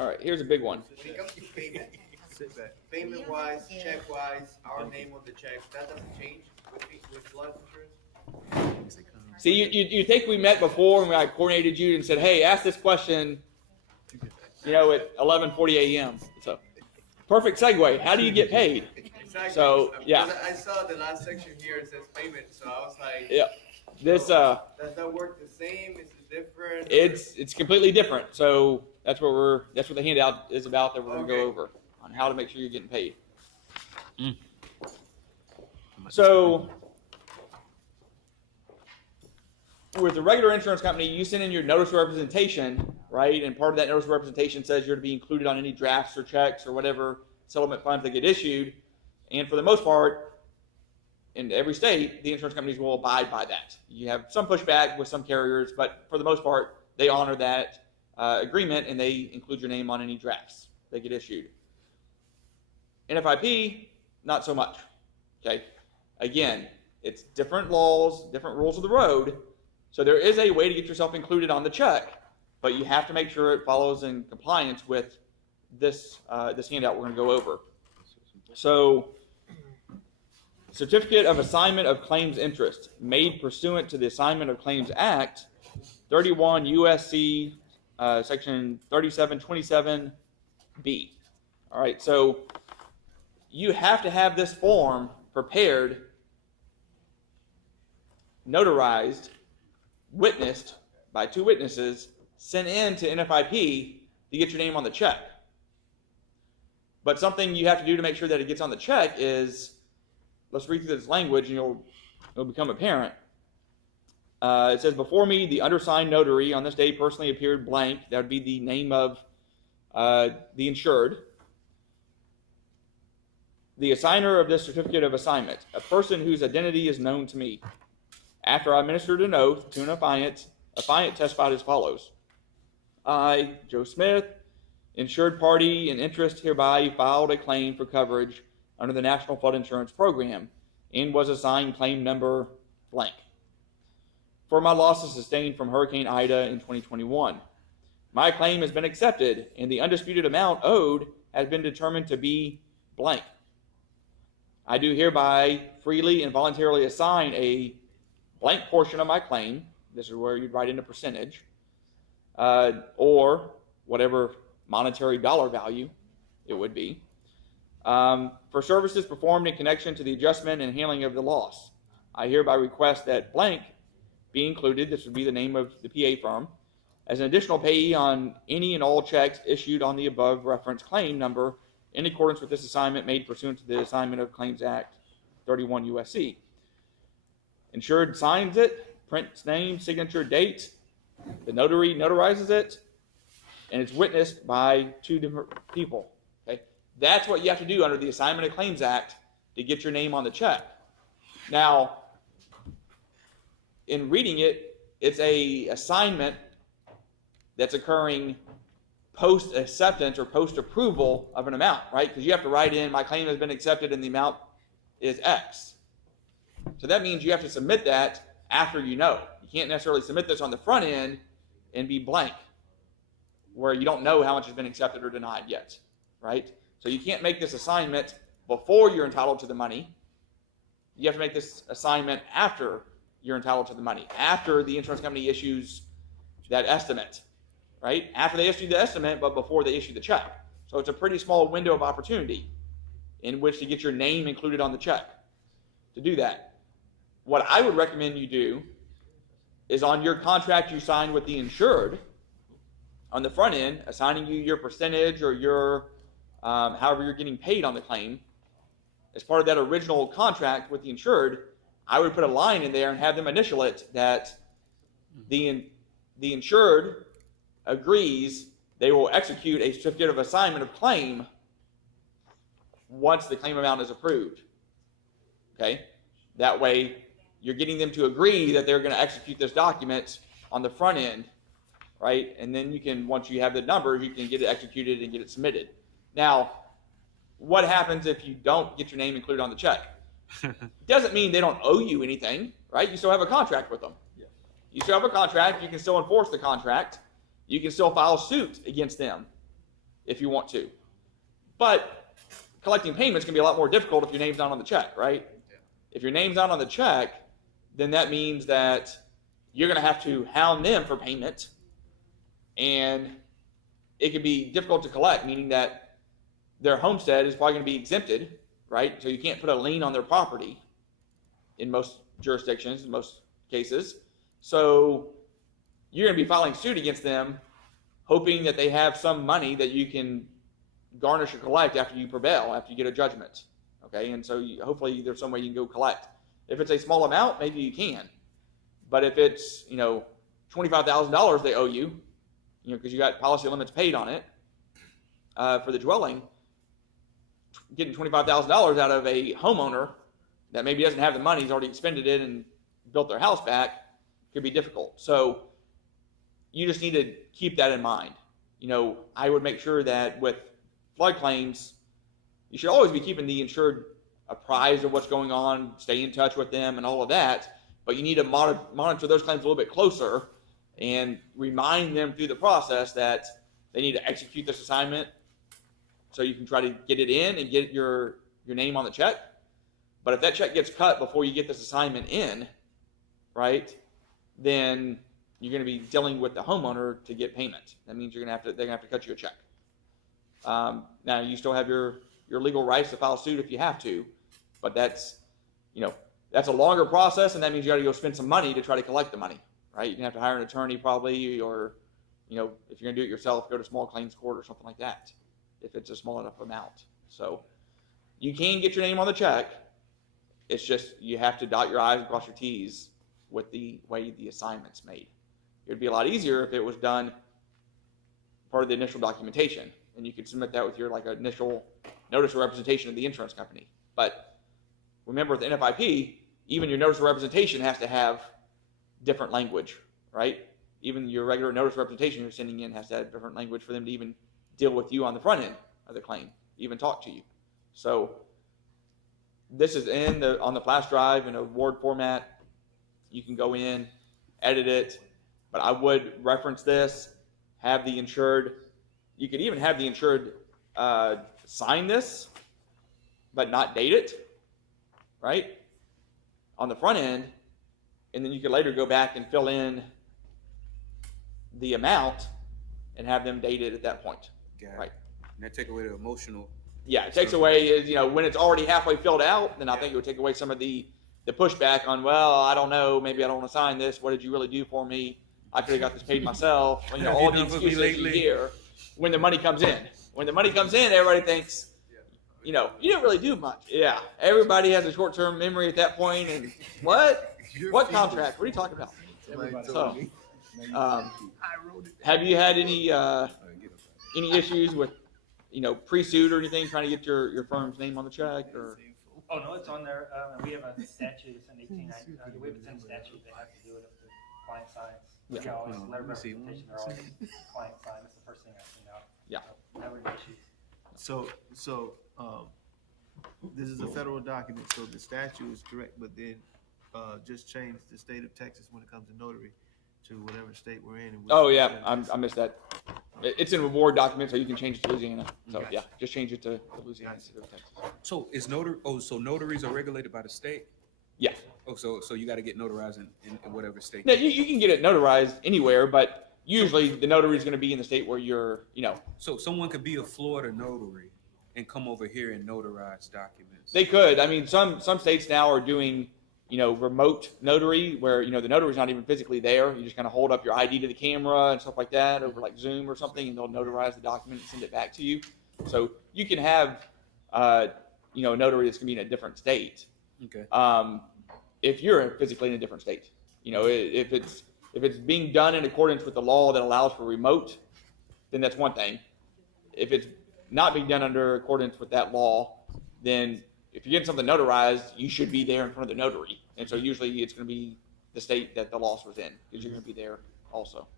All right, here's a big one. When it comes to payment-wise, check-wise, our name on the check, that doesn't change with life insurance? See, you think we met before and I coordinated you and said, hey, ask this question, at 11:40 a.m. So, perfect segue. How do you get paid? Exactly. So, yeah. I saw the last section here, it says payment, so I was like, Yeah. This does that work the same? Is it different? It's completely different. So that's what the handout is about that we're going to go over on how to make sure you're getting paid. So with a regular insurance company, you send in your notice of representation, right? And part of that notice of representation says you're to be included on any drafts or checks or whatever settlement funds that get issued. And for the most part, in every state, the insurance companies will abide by that. You have some pushback with some carriers, but for the most part, they honor that agreement and they include your name on any drafts that get issued. NFIP, not so much. Okay. Again, it's different laws, different rules of the road. So there is a way to get yourself included on the check, but you have to make sure it follows in compliance with this handout we're going to go over. So, Certificate of Assignment of Claims Interest made pursuant to the Assignment of Claims Act, 31 U.S.C. Section 3727B. All right, so you have to have this form prepared, notarized, witnessed by 2 witnesses, sent in to NFIP to get your name on the check. But something you have to do to make sure that it gets on the check is, let's read through this language and it'll become apparent. It says, before me, the undersigned notary on this day personally appeared blank. That would be the name of the insured. The assigner of this certificate of assignment, a person whose identity is known to me. After I administered an oath to an affiant testified as follows. I, Joe Smith, insured party in interest hereby filed a claim for coverage under the National Flood Insurance Program and was assigned claim number blank for my losses sustained from Hurricane Ida in 2021. My claim has been accepted and the undisputed amount owed has been determined to be blank. I do hereby freely and voluntarily assign a blank portion of my claim. This is where you'd write in a percentage or whatever monetary dollar value it would be. For services performed in connection to the adjustment and handling of the loss. I hereby request that blank be included, this would be the name of the PA firm, as an additional payee on any and all checks issued on the above referenced claim number in accordance with this assignment made pursuant to the Assignment of Claims Act 31 U.S.C. Insured signs it, prints name, signature, date, the notary notarizes it, and it's witnessed by 2 different people. Okay? That's what you have to do under the Assignment of Claims Act to get your name on the check. Now, in reading it, it's a assignment that's occurring post-acceptance or post-approval of an amount, right? Because you have to write in, my claim has been accepted and the amount is X. So that means you have to submit that after you know. You can't necessarily submit this on the front end and be blank, where you don't know how much has been accepted or denied yet, right? So you can't make this assignment before you're entitled to the money. You have to make this assignment after you're entitled to the money, after the insurance company issues that estimate, right? After they issue the estimate, but before they issue the check. So it's a pretty small window of opportunity in which to get your name included on the check. To do that, what I would recommend you do is on your contract you sign with the insured, on the front end, assigning you your percentage or your however you're getting paid on the claim, as part of that original contract with the insured, I would put a line in there and have them initial it that the insured agrees they will execute a certificate of assignment of claim once the claim amount is approved. Okay? That way, you're getting them to agree that they're going to execute this document on the front end, right? And then you can, once you have the numbers, you can get it executed and get it submitted. Now, what happens if you don't get your name included on the check? It doesn't mean they don't owe you anything, right? You still have a contract with them. Yeah. You still have a contract. You can still enforce the contract. You can still file suit against them. if you want to. But collecting payments can be a lot more difficult if your name's not on the check, right? Yeah. If your name's not on the check, then that means that you're going to have to hound them for payment, and it can be difficult to collect, meaning that their homestead is probably going to be exempted, right? So you can't put a lien on their property in most jurisdictions, in most cases. So you're going to be filing suit against them, hoping that they have some money that you can garnish or collect after you prevail, after you get a judgment. Okay, and so hopefully there's some way you can go collect. If it's a small amount, maybe you can. But if it's, $25,000 they owe you, because you got policy limits paid on it for the dwelling, getting $25,000 out of a homeowner that maybe doesn't have the money, he's already expended it and built their house back, could be difficult. So you just need to keep that in mind. I would make sure that with flood claims, you should always be keeping the insured apprised of what's going on, stay in touch with them and all of that, but you need to monitor those claims a little bit closer and remind them through the process that they need to execute this assignment so you can try to get it in and get your name on the check. But if that check gets cut before you get this assignment in, right, then you're going to be dealing with the homeowner to get payment. That means they're going to have to cut you a check. Now you still have your legal rights to file suit if you have to, but that's a longer process, and that means you got to go spend some money to try to collect the money, right? You're gonna have to hire an attorney probably, or if you're gonna do it yourself, go to small claims court or something like that, if it's a small enough amount. So you can get your name on the check. It's just you have to dot your I's and cross your T's with the way the assignment's made. It would be a lot easier if it was done part of the initial documentation, and you could submit that with your initial notice of representation of the insurance company. But remember, with the NFIP, even your notice of representation has to have different language, right? Even your regular notice of representation you're sending in has to have different language for them to even deal with you on the front end of the claim, even talk to you. So this is on the flash drive in a Word format. You can go in, edit it, but I would reference this, have the insured. You could even have the insured sign this, but not date it, right, on the front end, and then you could later go back and fill in the amount and have them date it at that point. Got it. Right. And that take away the emotional. Yeah, it takes away, when it's already halfway filled out, then I think it would take away some of the pushback on, well, I don't know, maybe I don't want to sign this. What did you really do for me? I could have got this paid myself. All the excuses you hear when the money comes in. When the money comes in, everybody thinks, you didn't really do much. Yeah, everybody has a short-term memory at that point. And what? What contract? What are you talking about? So, have you had any issues with, pre-suit or anything, trying to get your firm's name on the check? Or Oh, no, it's on there. We have a statute, it's in 1890, we have a statute, they have to do it if the client signs. Which I always, letter of representation, they're always client sign, that's the first thing I send out. Yeah. Never had issues. So, this is a federal document, so the statute is correct, but then, just change the state of Texas when it comes to notary to whatever state we're in. Oh yeah, I missed that. It's in a Word document, so you can change it to Louisiana. So yeah, just change it to Louisiana instead of Texas. So is so notaries are regulated by the state? Yeah. Oh, so you got to get notarized in whatever state. No, you can get it notarized anywhere, but usually the notary is going to be in the state where you're, So someone could be a Florida notary and come over here and notarize documents. They could. I mean, some states now are doing, remote notary where, the notary's not even physically there. You just kind of hold up your ID to the camera and stuff like that over like Zoom or something, and they'll notarize the document and send it back to you. So you can have, a notary that's going to be in a different state. Okay. If you're physically in a different state, if it's being done in accordance with the law that allows for remote, then that's one thing. If it's not being done under accordance with that law, then if you're getting something notarized, you should be there in front of the notary. And so usually it's going to be the state that the loss was in, because you're going to be there also.